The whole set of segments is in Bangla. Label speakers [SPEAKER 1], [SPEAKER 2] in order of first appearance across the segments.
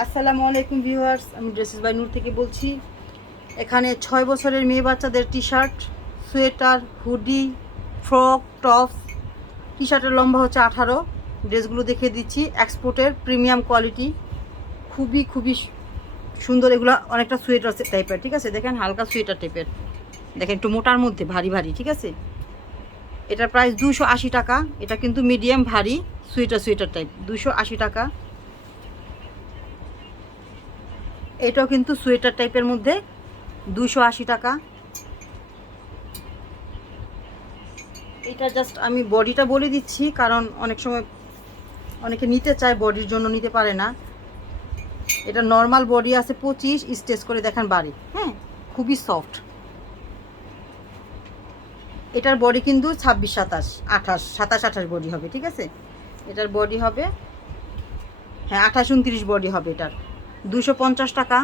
[SPEAKER 1] আসসালামু আলাইকুম ভিউয়ার্স, আমি ড্রেসেস বাই নূর থেকে বলছি। এখানে ছয় বছরের মেয়ে বাচ্চাদের T shirt sweater, hoodie, frock, tops. T শার্টের লম্বা হচ্ছে আঠারো। ড্রেসগুলো দেখে দিচ্ছি, এক্সপোর্টের প্রিমিয়াম কোয়ালিটি। খুবই খুবই সুন্দর, এগুলো অনেকটা সোয়েটার টাইপের ঠিক আছে? দেখেন হালকা সোয়েটার টাইপের দেখেন একটু মোটার মধ্যে, ভারী ভারী, ঠিক আছে? এটার প্রাইস দুশো টাকা। এটা কিন্তু মিডিয়াম ভারী, সোয়েটার সোয়েটার টাইপ দুশো টাকা। এটাও কিন্তু সোয়েটার টাইপের মধ্যে দুশো আশি টাকা। এটা জাস্ট আমি বডিটা বলে দিচ্ছি, কারণ অনেক সময় অনেকে নিতে চায়, বডির জন্য নিতে পারে না। এটা নর্মাল বডি আছে পঁচিশ স্টেজ করে দেখেন বাড়ি। হ্যাঁ খুবই সফট এটার বডি কিন্তু ছাব্বিশ, সাতাশ, আঠাশ সাতাশ, আঠাশ বডি হবে, ঠিক আছে? এটার বডি হবে হ্যাঁ আঠাশ, উনত্রিশ বডি হবে এটার। দুশো পঞ্চাশ টাকা।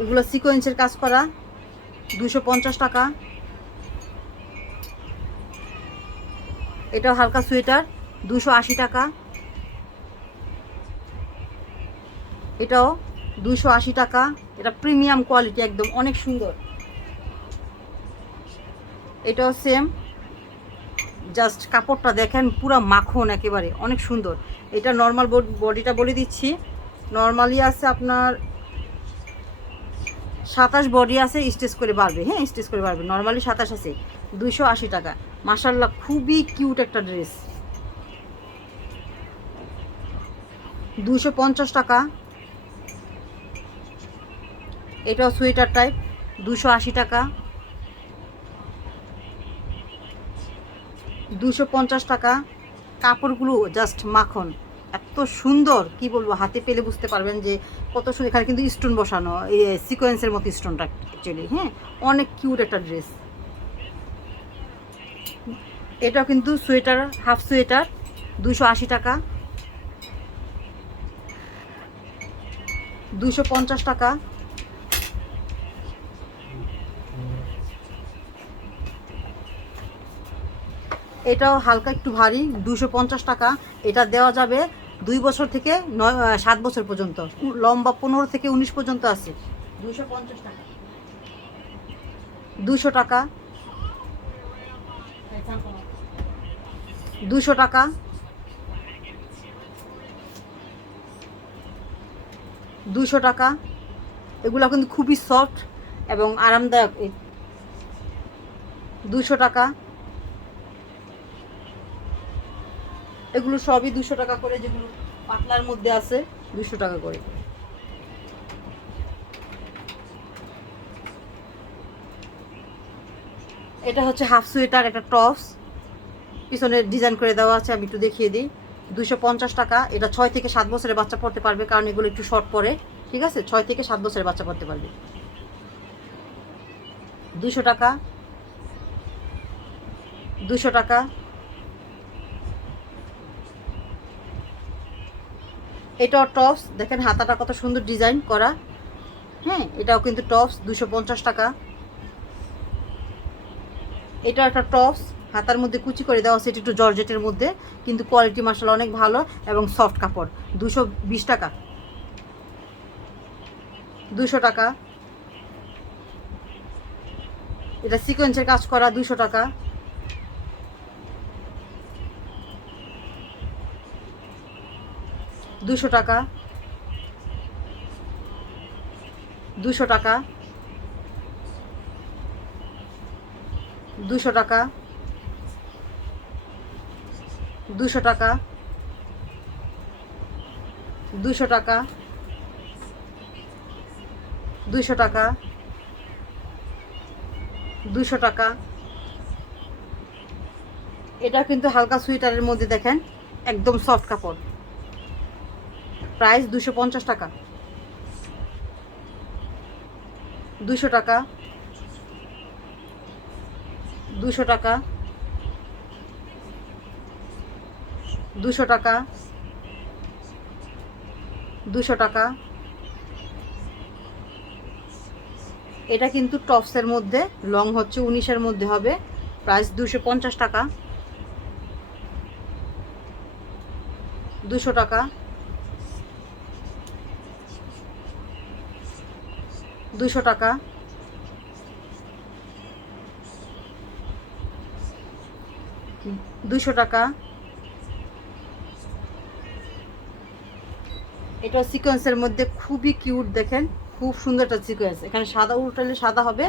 [SPEAKER 1] এগুলো সিকোয়েন্সের কাজ করা দুশো পঞ্চাশ টাকা। এটাও হালকা সোয়েটার দুশো আশি টাকা। এটাও দুশো আশি টাকা। এটা প্রিমিয়াম কোয়ালিটি, একদম অনেক সুন্দর। এটাও সেম জাস্ট কাপড়টা দেখেন, পুরো মাখন একেবারে, অনেক সুন্দর। এটা নর্মাল বডিটা বলে দিচ্ছি। নর্মালি আছে আপনার সাতাশ বডি আছে স্টেচ করে বাড়বে। হ্যাঁ স্টেচ করে বাড়বে। নর্মালি সাতাশ আছে, দুইশো আশি টাকা। মাসাল্লাহ খুবই কিউট একটা ড্রেস দুশো পঞ্চাশ টাকা। এটাও সোয়েটার টাইপ দুশো আশি টাকা। দুশো পঞ্চাশ টাকা। কাপড়গুলো জাস্ট মাখন। এত সুন্দর, কি বলব, হাতে পেলে বুঝতে পারবেন যে কত সুন্দর। এখানে কিন্তু স্টোন বসানো এই সিকোয়েন্সের মতো স্টোনটা অ্যাকচুয়ালি হ্যাঁ? অনেক কিউট একটা ড্রেস এটাও কিন্তু সোয়েটার হাফ সোয়েটার দুশো আশি টাকা। দুশো পঞ্চাশ টাকা। এটাও হালকা একটু ভারী দুশো পঞ্চাশ টাকা। এটা দেওয়া যাবে দুই বছর থেকে নয় সাত বছর পর্যন্ত। লম্বা পনেরো থেকে উনিশ পর্যন্ত আছে। দুশো টাকা। দুশো টাকা। দুশো টাকা। দুশো টাকা। এগুলো কিন্তু খুবই সফট এবং আরামদায়ক। দুশো টাকা। এগুলো সবই দুশো টাকা করে, যেগুলো পাতলার মধ্যে আছে, দুশো টাকা করে। এটা হচ্ছে হাফ সোয়েটার একটা টপস। পিছনে ডিজাইন করে দেওয়া আছে, আমি একটু দেখিয়ে দিই। দুশো পঞ্চাশ টাকা, এটা ছয় থেকে সাত বছরের বাচ্চা পড়তে পারবে, কারণ এগুলো একটু শর্ট পরে, ঠিক আছে? ছয় থেকে সাত বছরের বাচ্চা পড়তে পারবে। দুশো টাকা। দুশো টাকা। এটাও টপস দেখেন হাতাটা কত সুন্দর ডিজাইন করা। হ্যাঁ এটাও কিন্তু টপস দুশো টাকা। এটা একটা টপস হাতার মধ্যে কুচি করে দেওয়া এটা একটু জর্জেটের মধ্যে। কিন্তু কোয়ালিটি মাসাল অনেক ভালো এবং সফট কাপড়। দুশো বিশ টাকা। দুশো টাকা। এটা সিকোয়েন্সের কাজ করা, দুশো টাকা। দুশো টাকা। দুশো টাকা। দুশো টাকা। দুশো টাকা। দুশো টাকা। দুশো টাকা। দুশো টাকা। এটা কিন্তু হালকা সুইটারের মধ্যে দেখেন, একদম সফট কাপড়। প্রাইস দুশো পঞ্চাশ টাকা। দুশো টাকা। দুশো টাকা। দুশো টাকা। দুশো টাকা। এটা কিন্তু টপসের মধ্যে, লং হচ্ছে উনিশের মধ্যে হবে। প্রাইস দুশো পঞ্চাশ টাকা। দুশো টাকা। দুশো টাকা। দুশো টাকা। এটা সিকোয়েন্সের মধ্যে খুবই কিউট দেখেন, খুব সুন্দর একটা সিকোয়েন্স। এখানে সাদা উল্টালে সাদা হবে,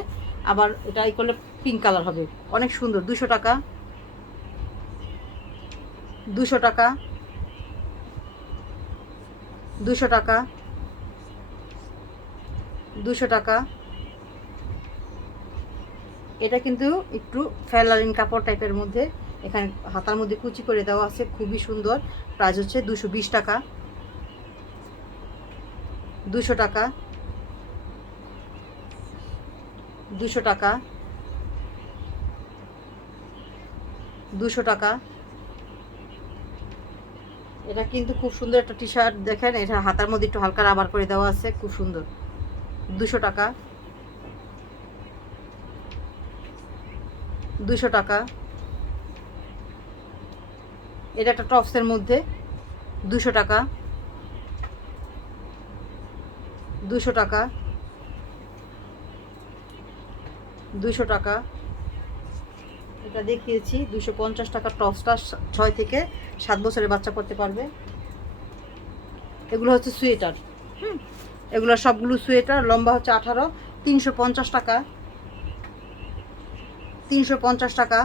[SPEAKER 1] আবার এটা এই করলে পিঙ্ক কালার হবে। অনেক সুন্দর দুশো টাকা। দুশো টাকা। দুশো টাকা। দুশো টাকা। এটা কিন্তু একটু ফেলারিন কাপড় টাইপের মধ্যে। এখানে হাতার মধ্যে কুচি করে দেওয়া আছে, খুবই সুন্দর। প্রাইস হচ্ছে দুশো বিশ টাকা। দুশো টাকা। দুশো টাকা। দুশো টাকা। এটা কিন্তু খুব সুন্দর একটা টি শার্ট দেখেন, এটা হাতার মধ্যে একটু হালকা রাবার করে দেওয়া আছে, খুব সুন্দর। দুশো টাকা। দুশো টাকা। এটা একটা টপসের মধ্যে। দুশো টাকা। দুশো টাকা। দুশো টাকা। এটা দেখিয়েছি, দুশো পঞ্চাশ টাকা টপসটা ছয় থেকে সাত বছরের বাচ্চা করতে পারবে। এগুলো হচ্ছে সোয়েটার, হুম? এগুলো সবগুলো সোয়েটার, লম্বা হচ্ছে আঠারো, তিনশো পঞ্চাশ টাকা। তিনশো পঞ্চাশ টাকা।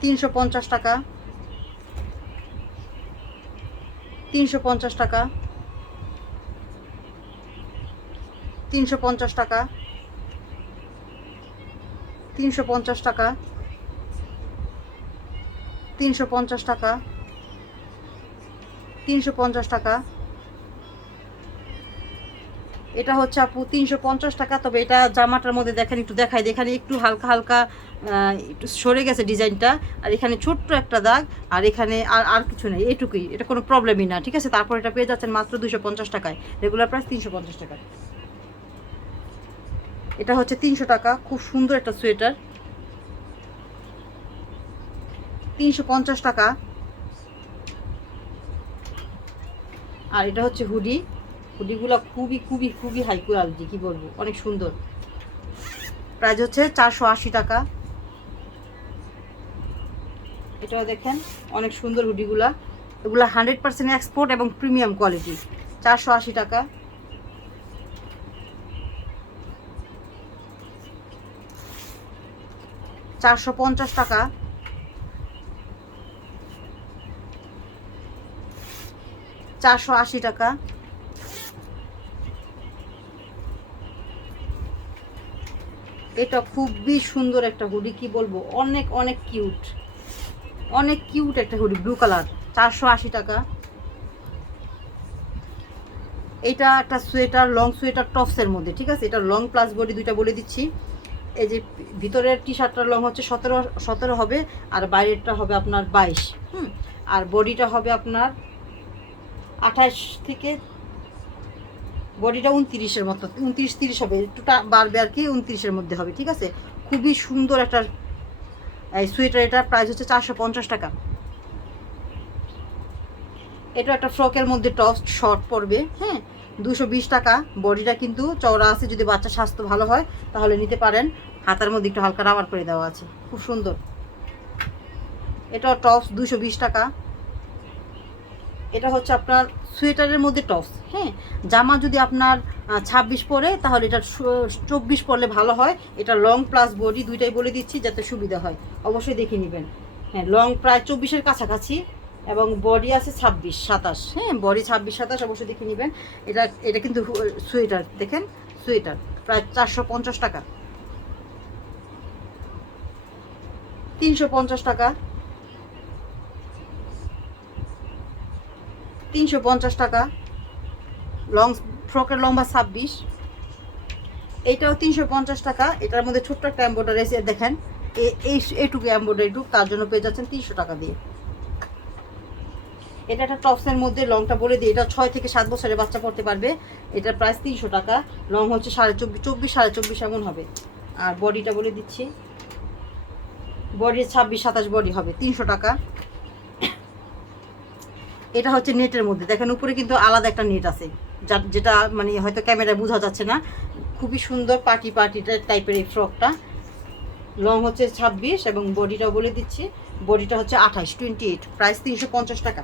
[SPEAKER 1] তিনশো পঞ্চাশ টাকা। তিনশো পঞ্চাশ টাকা। তিনশো পঞ্চাশ টাকা। তিনশো পঞ্চাশ টাকা। তিনশো পঞ্চাশ টাকা। তিনশো পঞ্চাশ টাকা। এটা হচ্ছে আপু তিনশো পঞ্চাশ টাকা, তবে এটা জামাটার মধ্যে দেখেন, একটু দেখাই, এখানে একটু হালকা হালকা একটু সরে গেছে ডিজাইনটা, আর এখানে ছোট্ট একটা দাগ, আর এখানে আর আর কিছু নেই, এটুকুই, এটা কোনো প্রবলেমই না, ঠিক আছে? তারপর এটা পেয়ে যাচ্ছেন মাত্র দুশো পঞ্চাশ টাকায় রেগুলার প্রাইস তিনশো পঞ্চাশ টাকা এটা হচ্ছে তিনশো টাকা, খুব সুন্দর একটা সোয়েটার। তিনশো পঞ্চাশ টাকা। আর এটা হচ্ছে হুডি। হুডিগুলো খুবই খুবই খুবই হাই কোয়ালিটি কি বলব? অনেক সুন্দর। প্রাইস হচ্ছে চারশো আশি টাকা। এটাও দেখেন, অনেক সুন্দর হুডিগুলা। এগুলো হান্ড্রেড পার্সেন্ট এক্সপোর্ট এবং প্রিমিয়াম কোয়ালিটি চারশো আশি টাকা। চারশো পঞ্চাশ টাকা। চারশো আশি টাকা। এটা খুবই সুন্দর একটা হুডি, কি বলব? অনেক অনেক কিউট অনেক কিউট একটা হুডি ব্লু কালার চারশো আশি টাকা। এটা একটা সোয়েটার লং সোয়েটার টপসের মধ্যে, ঠিক আছে? এটা লং প্লাস বডি দুইটা বলে দিচ্ছি। এই যে ভিতরের টি শার্টটার লং হচ্ছে সতেরো সতেরো হবে, আর বাইরেরটা হবে আপনার বাইশ, হুম? আর বডিটা হবে আপনার আঠাশ থেকে বডিটা উনত্রিশের মতো, উনত্রিশ তিরিশ হবে, একটুটা বাড়বে আর কি, উনত্রিশের মধ্যে হবে, ঠিক আছে? খুবই সুন্দর একটা, এই সোয়েটার এটার প্রাইস হচ্ছে চারশো পঞ্চাশ টাকা। এটা একটা ফ্রকের মধ্যে টপ শর্ট পড়বে হ্যাঁ? দুশো বিশ টাকা, বডিটা কিন্তু চওড়া আছে, যদি বাচ্চার স্বাস্থ্য ভালো হয়, তাহলে নিতে পারেন। হাতার মধ্যে একটু হালকা রাবার করে দেওয়া আছে, খুব সুন্দর। এটা টপস দুশো বিশ টাকা। এটা হচ্ছে আপনার সোয়েটারের মধ্যে টপস হ্যাঁ? জামা যদি আপনার ছাব্বিশ পরে, তাহলে এটা চব্বিশ পরলে ভালো হয়। এটা লং প্লাস বডি দুইটাই বলে দিচ্ছি যাতে সুবিধা হয়। অবশ্যই দেখে নেবেন। হ্যাঁ লং প্রায় চব্বিশের কাছাকাছি এবং বডি আছে ছাব্বিশ, সাতাশ হ্যাঁ? বডি ছাব্বিশ, সাতাশ, অবশ্যই দেখে নেবেন। এটা এটা কিন্তু সোয়েটার, দেখেন? সোয়েটার, প্রায় চারশো পঞ্চাশ টাকা। তিনশো পঞ্চাশ টাকা। তিনশো পঞ্চাশ টাকা। লং, ফ্রকের লম্বা ছাব্বিশ। এইটাও তিনশো পঞ্চাশ টাকা। এটার মধ্যে ছোট্ট একটা এম্ব্রয়ডারি এসে দেখেন। এই এইটুকু এম্ব্রয়ডারিটুকু তার জন্য পেয়ে যাচ্ছেন তিনশো টাকা দিয়ে। এটা একটা টপসের মধ্যে, লংটা বলে দিই, এটা ছয় থেকে সাত বছরের বাচ্চা পড়তে পারবে। এটার প্রাইস তিনশো টাকা। লং হচ্ছে সাড়ে চব্বিশ চব্বিশ, সাড়ে চব্বিশ এমন হবে। আর বডিটা বলে দিচ্ছি। বডি ছাব্বিশ, সাতাশ বডি হবে, তিনশো টাকা। এটা হচ্ছে নেটের মধ্যে। দেখেন, উপরে কিন্তু আলাদা একটা নেট আছে যা যেটা মানে হয়তো ক্যামেরায় বোঝা যাচ্ছে না। খুবই সুন্দর পার্টি পার্টি টাইপের এই ফ্রকটা লং হচ্ছে ছাব্বিশ এবং বডিটা বলে দিচ্ছি। বডিটা হচ্ছে আঠাশ টোয়েন্টি এইট প্রাইস তিনশো পঞ্চাশ টাকা।